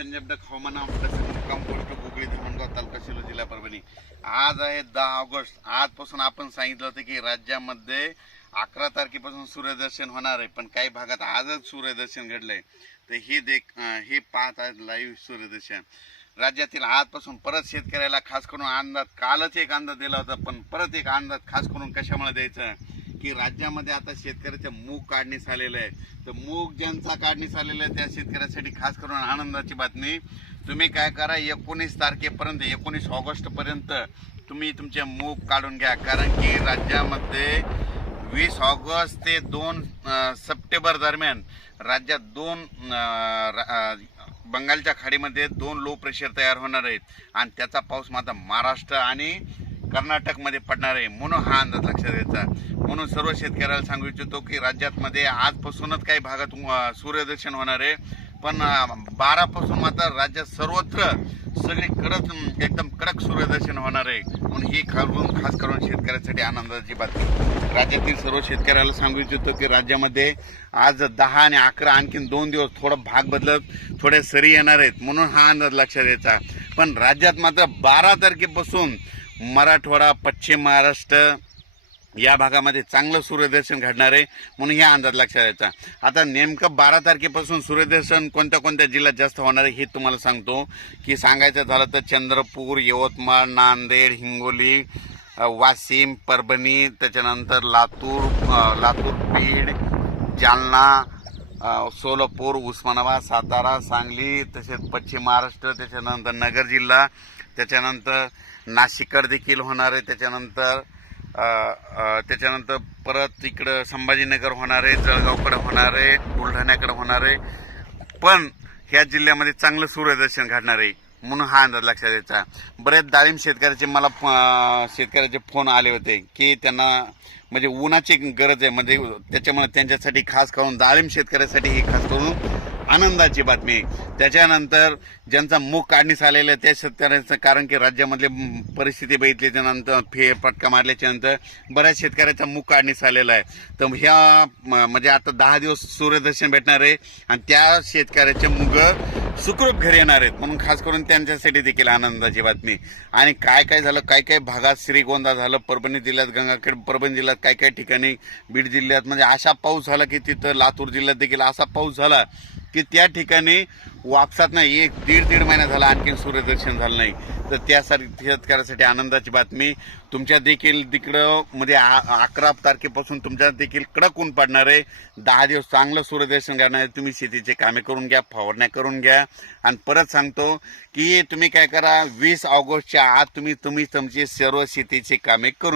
पंजाबडक हवामान कंपोस्ट हुगळी धामणगाव तालुका शिलो जिल्हा परभणी. आज आहे दहा ऑगस्ट. आजपासून आपण सांगितलं होतं की राज्यामध्ये अकरा तारखेपासून सूर्यदर्शन होणार आहे पण काही भागात आजच सूर्यदर्शन घडलंय. तर हे देख हे पाहत आहेत लाईव्ह सूर्यदर्शन. राज्यातील आजपासून परत शेतकऱ्याला खास करून अंदाज कालच एक अंदाज दिला होता पण परत एक अंदाज खास करून कशामुळे द्यायचा? की राज्यामध्ये आता शेतकऱ्याच्या मूग काढणीस आलेलं आहे तर मूग ज्यांचा काढणीस आलेला आहे त्या शेतकऱ्यासाठी खास करून आनंदाची बातमी. तुम्ही काय करा एकोणीस तारखेपर्यंत एकोणीस ऑगस्टपर्यंत तुम्ही तुमचे मूग काढून घ्या. कारण की राज्यामध्ये वीस ऑगस्ट ते दोन सप्टेंबर दरम्यान राज्यात दोन रा- बंगालच्या खाडीमध्ये दोन लो प्रेशर तयार होणार आहेत. आणि त्याचा पाऊस माझा महाराष्ट्र आणि कर्नाटकमध्ये पडणार आहे. म्हणून हा अंदाज लक्षात घ्यायचा. म्हणून सर्व शेतकऱ्याला सांगू इच्छितो की राज्यातमध्ये आजपासूनच काही भागात सूर्यदर्शन होणार आहे. पण बारापासून मात्र राज्यात सर्वत्र सगळी कडक एकदम कडक सूर्यदर्शन होणार आहे. म्हणून ही खालून खास करून शेतकऱ्यासाठी आनंदाची बातमी. राज्यातील सर्व शेतकऱ्याला सांगू इच्छितो की राज्यामध्ये आज दहा आणि अकरा आणखीन दोन दिवस थोडं भाग बदलत थोड्या सरी येणार आहेत. म्हणून हा अंदाज लक्षात घ्यायचा. पण राज्यात मात्र बारा तारखेपासून मराठवाडा पश्चिम महाराष्ट्र या भागामध्ये चांगलं सूर्यदर्शन घडणार आहे म्हणून हे अंदाज लक्षात यायचा आता नेमकं बारा तारखेपासून सूर्यदर्शन कोणत्या कोणत्या जिल्ह्यात जास्त होणार आहे हे तुम्हाला सांगतो. की सांगायचं झालं तर चंद्रपूर यवतमाळ नांदेड हिंगोली वाशिम परभणी त्याच्यानंतर लातूर लातूर बीड जालना सोलापूर उस्मानाबाद सातारा सांगली तसेच पश्चिम महाराष्ट्र त्याच्यानंतर नगर जिल्हा त्याच्यानंतर नाशिककर देखील होणार आहे. त्याच्यानंतर त्याच्यानंतर परत इकडं संभाजीनगर होणार आहे जळगावकडे होणार आहे बुलढाण्याकडे होणार आहे. पण ह्या जिल्ह्यामध्ये चांगलं सूर्यदर्शन घडणार आहे म्हणून हा अंदाज लक्षात द्यायचा बरेच डाळिंब शेतकऱ्याचे मला शेतकऱ्याचे फोन आले होते की त्यांना म्हणजे उन्हाची गरज आहे. म्हणजे त्याच्यामुळे त्यांच्यासाठी खास करून डाळिंब शेतकऱ्यासाठी ही खास करून आनंदाची बातमी. त्याच्यानंतर ज्यांचा मुख काढणीस आलेला आहे त्या शेतकऱ्यांचं कारण की राज्यामधली परिस्थिती बघितल्याच्या नंतर फे फटका मारल्याच्या नंतर बऱ्याच शेतकऱ्याचा मुख काढणीस आलेला आहे. तर ह्या म्हणजे आता दहा दिवस सूर्यदर्शन भेटणार आहे आणि त्या शेतकऱ्याचे मुग सुखरूप घरी येणार आहेत. म्हणून खास करून त्यांच्यासाठी देखील आनंदाची बातमी. आणि काय काय झालं काय काय भागात श्रीगोंदा झालं परभणी जिल्ह्यात गंगाखेड परभणी जिल्ह्यात काय काय ठिकाणी बीड जिल्ह्यात म्हणजे असा पाऊस झाला की तिथं लातूर जिल्ह्यात देखील असा पाऊस झाला की त्या ठिकाणी वापसात नाही एक दीड दीड महिना झाला आणखी सूर्यदर्शन झालं नाही. तर त्यासाठी शेतकऱ्यासाठी आनंदाची बातमी. तुमच्या देखील तिकडं म्हणजे आ- अकरा तारखेपासून तुमच्या देखील कडक ऊन पडणार आहे. दहा दिवस चांगलं सूर्यदर्शन करणार आहे. तुम्ही शेतीचे कामे करून घ्या फवारण्या करून घ्या. आणि परत सांगतो की तुम्ही काय करा वीस ऑगस्टच्या आत तुम्ही तुम्ही तुमची सर्व शेतीची कामे करून